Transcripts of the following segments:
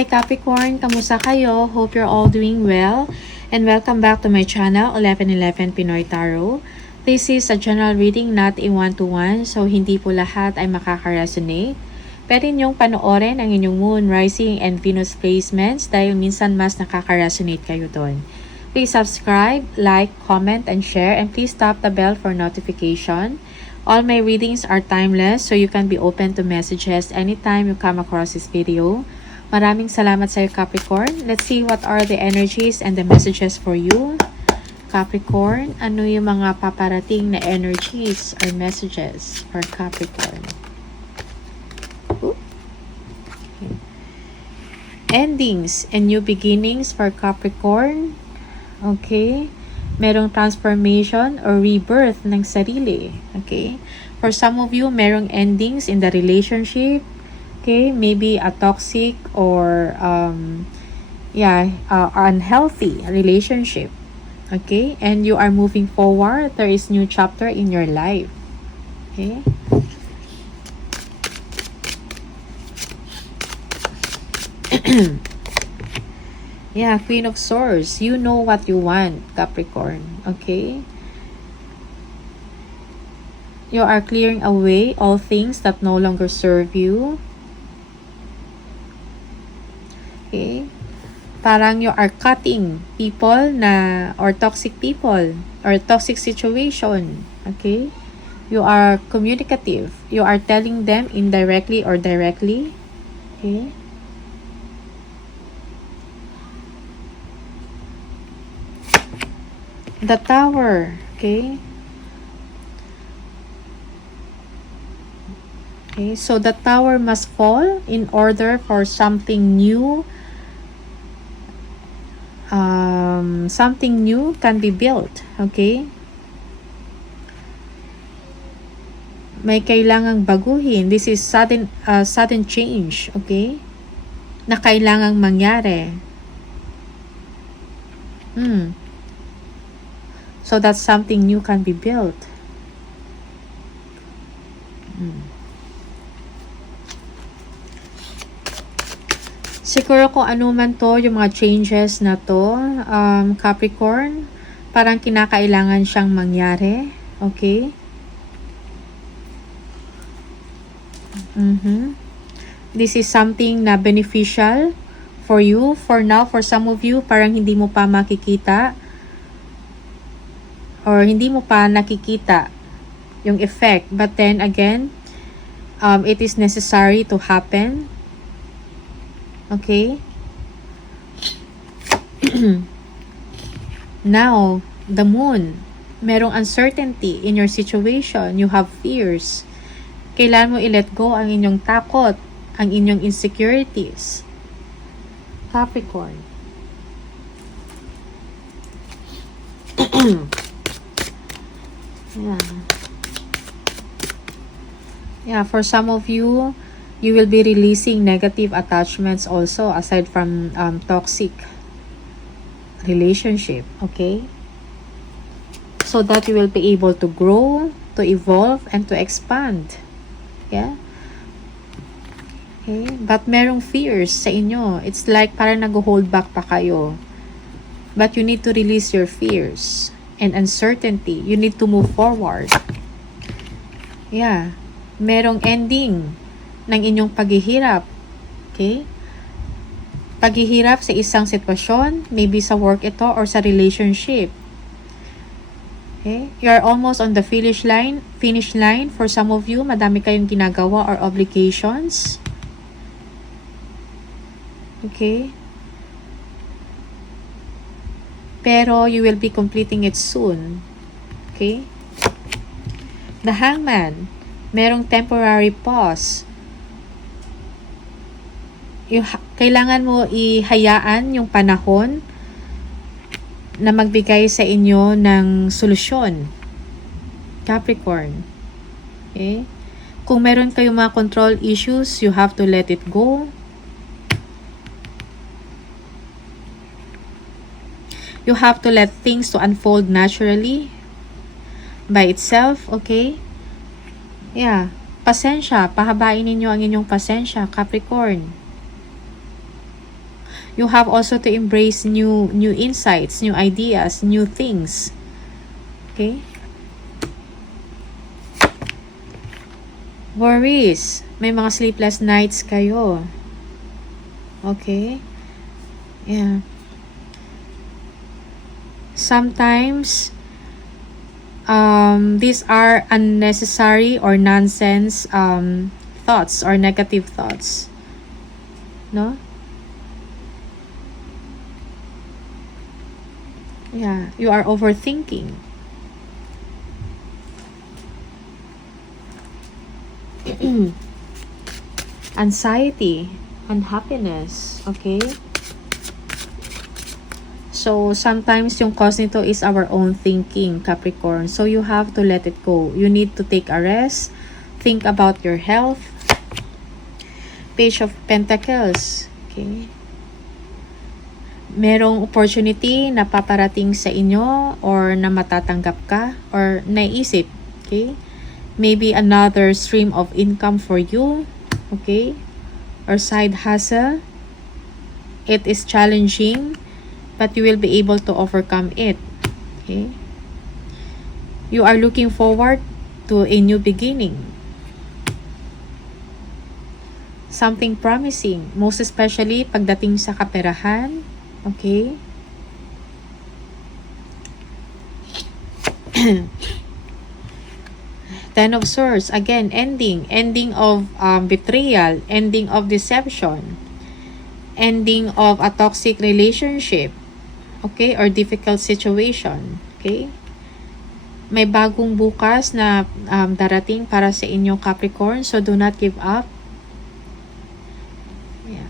Hi Capricorn, kamusta kayo? Hope you're all doing well. And welcome back to my channel, 1111 Pinoy Tarot. This is a general reading, not a one-to-one. So hindi po lahat ay makaka-resonate. Pwede niyong panoorin ang inyong Moon, Rising, and Venus placements dahil minsan mas nakaka-resonate kayo doon. Please subscribe, like, comment, and share. And please tap the bell for notification. All my readings are timeless, so you can be open to messages anytime you come across this video. Maraming salamat sa iyo, Capricorn. Let's see what are the energies and the messages for you. Capricorn, ano yung mga paparating na energies or messages for Capricorn? Okay. Endings and new beginnings for Capricorn. Okay. Merong transformation or rebirth ng sarili. Okay. For some of you, merong endings in the relationship. Okay. Maybe a toxic or unhealthy relationship. Okay. And you are moving forward. There is new chapter in your life. Okay. Yeah, Queen of Swords. You know what you want, Capricorn. Okay? You are clearing away all things that no longer serve you. Okay? Parang you are cutting people na, or toxic people, or toxic situation. Okay? You are communicative. You are telling them indirectly or directly. Okay? The Tower, okay? Okay, so the tower must fall in order for something new. Something new can be built, okay? May kailangang baguhin. This is sudden change, okay? Na kailangang mangyari. So that something new can be built. Siguro kung ano man to, yung mga changes na to, Capricorn, parang kinakailangan siyang mangyari. Okay? This is something na beneficial for you. For now, for some of you, parang hindi mo pa makikita or hindi mo pa nakikita yung effect, but then again it is necessary to happen. Okay. Now the Moon, merong uncertainty in your situation. You have fears. Kailangan mo i-let go ang inyong takot, ang inyong insecurities, Capricorn. Yeah, for some of you, you will be releasing negative attachments also aside from toxic relationship, okay? So that you will be able to grow, to evolve, and to expand. Yeah? Okay? But merong fears sa inyo. It's like parang nag-hold back pa kayo. But you need to release your fears and uncertainty. You need to move forward. Yeah. Merong ending ng inyong paghihirap. Okay? Paghihirap sa isang sitwasyon, maybe sa work ito or sa relationship. Okay? You are almost on the finish line. For some of you, madami kayong ginagawa or obligations. Okay? Pero you will be completing it soon. Okay? The Hangman, merong temporary pause. Kailangan mo ihayaan yung panahon na magbigay sa inyo ng solusyon, Capricorn. Okay? Kung meron kayong mga control issues, you have to let it go. You have to let things to unfold naturally by itself, okay? Yeah. Pasensya. Pahabain ninyo ang inyong pasensya, Capricorn. You have also to embrace new insights, new ideas, new things. Okay? Worries. May mga sleepless nights kayo. Okay? Yeah. Sometimes, these are unnecessary or nonsense thoughts or negative thoughts. No? Yeah, you are overthinking. Anxiety, unhappiness, okay? So, sometimes yung cause nito is our own thinking, Capricorn. So, you have to let it go. You need to take a rest. Think about your health. Page of Pentacles, okay? Merong opportunity na paparating sa inyo or na matatanggap ka or naisip, okay? Maybe another stream of income for you, okay? Or side hustle. It is challenging, but you will be able to overcome it, okay? You are looking forward to a new beginning. Something promising, most especially pagdating sa kaperahan, okay? Ten of Swords, again, ending of betrayal, ending of deception, ending of a toxic relationship, okay, or difficult situation, okay? May bagong bukas na darating para sa inyo, Capricorn, so do not give up. Yeah.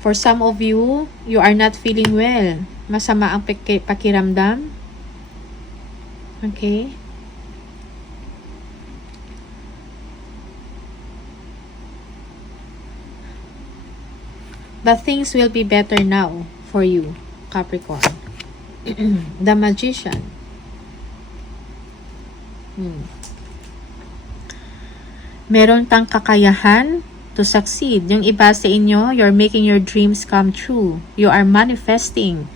For some of you, you are not feeling well. Masama ang pakiramdam. Okay? But things will be better now for you, Capricorn. The Magician. Meron kang kakayahan to succeed. Yung iba sa inyo, you're making your dreams come true. You are manifesting.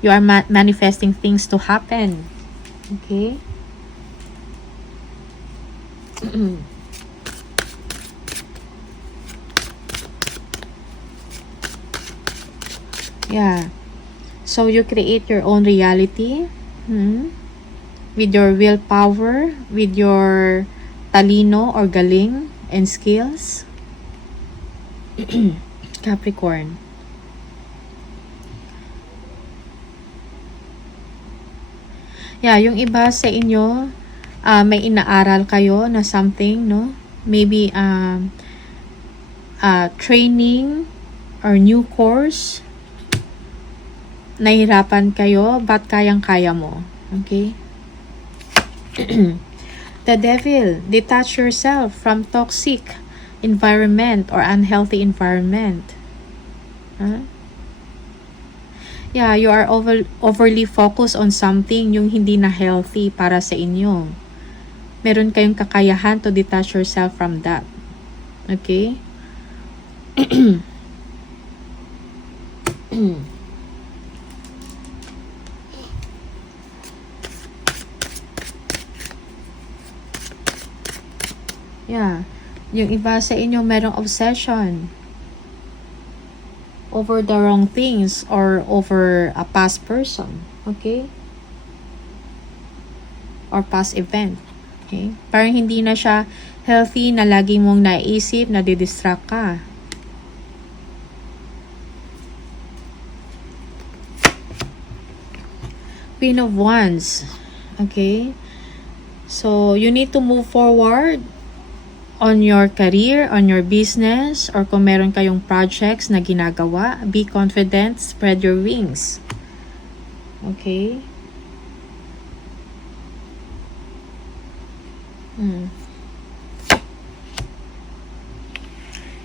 You are manifesting things to happen. Okay? Yeah. So you create your own reality with your willpower, with your talino or galing and skills. Capricorn. Yeah, yung iba sa inyo, may inaaral kayo na something, no? Maybe training or new course. Nahirapan kayo, but kayang-kaya mo. Okay? The Devil, detach yourself from toxic environment or unhealthy environment. Huh? Yeah, you are overly focused on something yung hindi na healthy para sa inyo. Meron kayong kakayahan to detach yourself from that. Okay? Yeah. Yung iba sa inyo merong obsession over the wrong things or over a past person. Okay? Or past event. Okay? Parang hindi na siya healthy na lagi mong naisip na didistract ka. Queen of Wands. Okay? So, you need to move forward on your career, on your business, or kung meron kayong projects na ginagawa, be confident, spread your wings. Okay?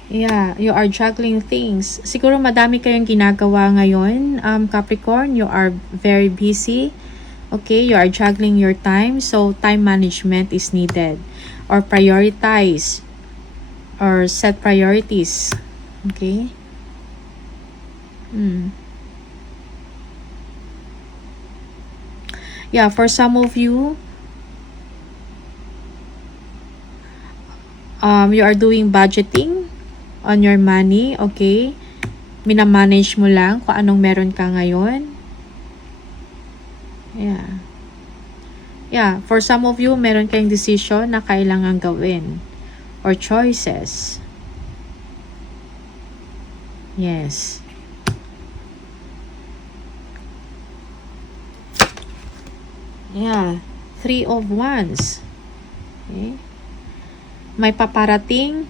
Yeah, you are juggling things. Siguro madami kayong ginagawa ngayon, Capricorn. You are very busy. Okay, you are juggling your time, so time management is needed. Or prioritize or set priorities. Okay? Yeah, for some of you, you are doing budgeting on your money. Okay? Minamanage mo lang kung anong meron ka ngayon. Yeah. Yeah, for some of you, meron kayong decision na kailangan gawin or choices. Yes. Yeah, 3 of Wands. Okay. May paparating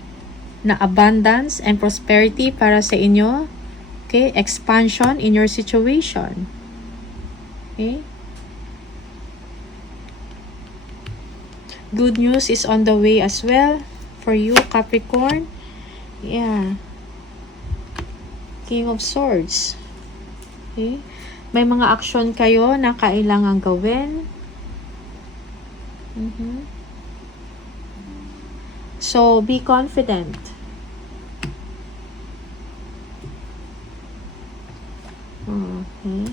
na abundance and prosperity para sa inyo. Okay, expansion in your situation. Okay. Good news is on the way as well for you, Capricorn. Yeah. King of Swords. Okay. May mga aksyon kayo na kailangan gawin. So, be confident. Okay.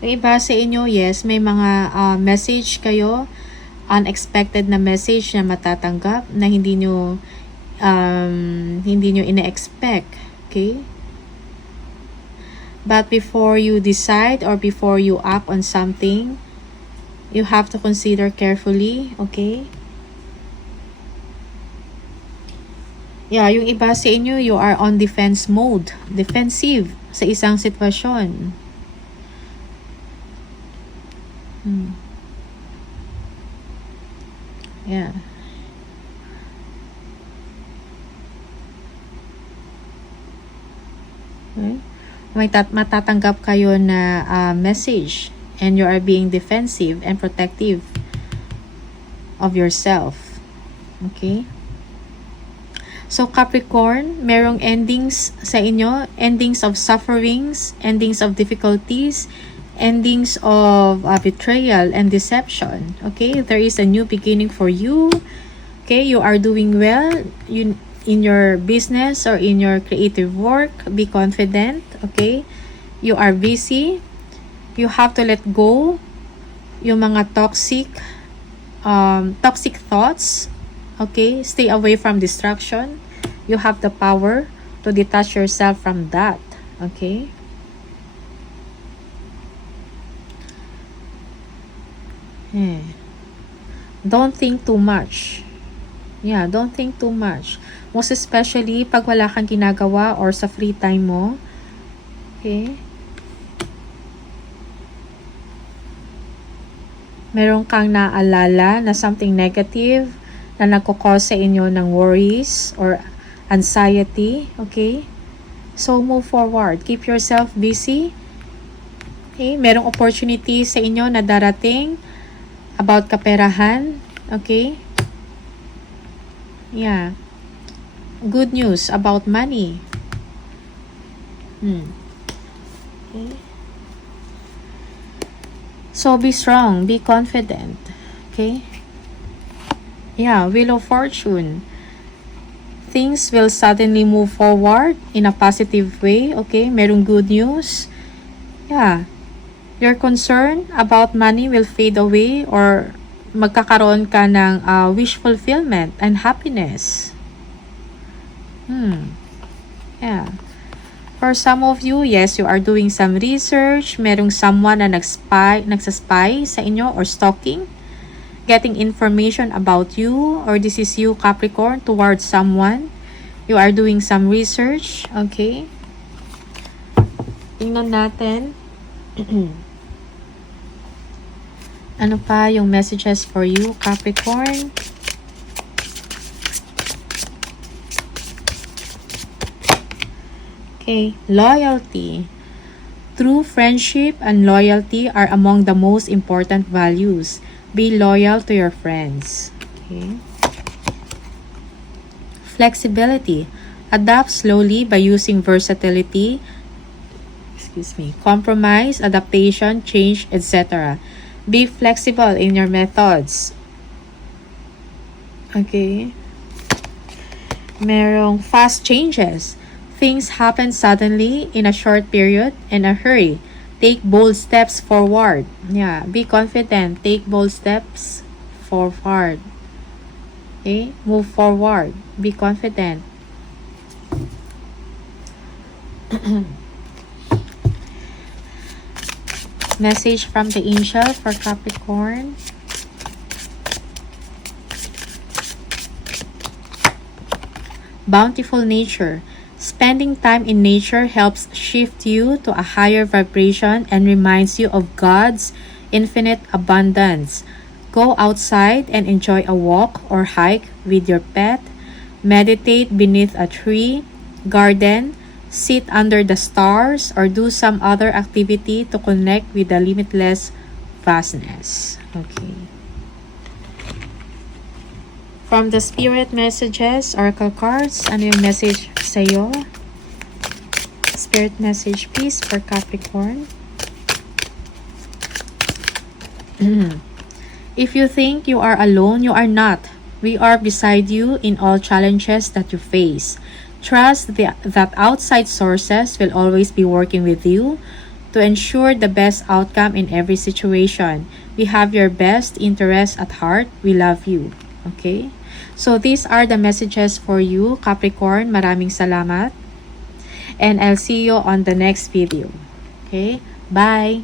Yung iba sa inyo, yes, may mga message kayo, unexpected na message na matatanggap na hindi nyo ina-expect. Okay? But before you decide or before you act on something, you have to consider carefully. Okay? Yeah, yung iba sa inyo, you are on defense mode. Defensive sa isang sitwasyon. Yeah. Okay. Matatanggap kayo na message and you are being defensive and protective of yourself. Okay? So, Capricorn, merong endings sa inyo, endings of sufferings, endings of difficulties, endings of betrayal and deception. Okay? There is a new beginning for you. Okay? You are doing well. In your business or in your creative work, be confident. Okay? You are busy. You have to let go yung mga toxic thoughts. Okay? Stay away from distraction. You have the power to detach yourself from that. Okay? Don't think too much. Yeah, don't think too much. Most especially pag wala kang ginagawa or sa free time mo. Okay? Meron kang naalala na something negative na nagko-cause sa inyo ng worries or anxiety. Okay? So, move forward. Keep yourself busy. Okay? Merong opportunity sa inyo na darating about kaperahan. Okay? Yeah. Good news about money. Okay. So, be strong. Be confident. Okay? Yeah. Wheel of Fortune. Things will suddenly move forward in a positive way. Okay? Merong good news. Yeah. Your concern about money will fade away or magkakaroon ka ng wish fulfillment and happiness. Yeah. For some of you, yes, you are doing some research. Merong someone na nagsaspy sa inyo or stalking. Getting information about you or this is you, Capricorn, towards someone. You are doing some research. Okay. Tingnan natin. Ano pa yung messages for you, Capricorn? Okay, loyalty. True friendship and loyalty are among the most important values. Be loyal to your friends. Okay. Flexibility. Adapt slowly by using versatility. Compromise, adaptation, change, etc. Be flexible in your methods. Okay. Merong fast changes. Things happen suddenly in a short period and a hurry. Take bold steps forward. Yeah, be confident. Take bold steps forward. Okay, move forward. Be confident. Message from the angel for Capricorn. Bountiful nature. Spending time in nature helps shift you to a higher vibration and reminds you of God's infinite abundance. Go outside and enjoy a walk or hike with your pet. Meditate beneath a tree, garden, sit under the stars, or do some other activity to connect with the limitless vastness. Okay. From the Spirit Messages, Oracle Cards, ano yung message sa'yo? Spirit Message, please, for Capricorn. If you think you are alone, you are not. We are beside you in all challenges that you face. Trust that outside sources will always be working with you to ensure the best outcome in every situation. We have your best interest at heart. We love you. Okay? So these are the messages for you, Capricorn. Maraming salamat. And I'll see you on the next video. Okay? Bye!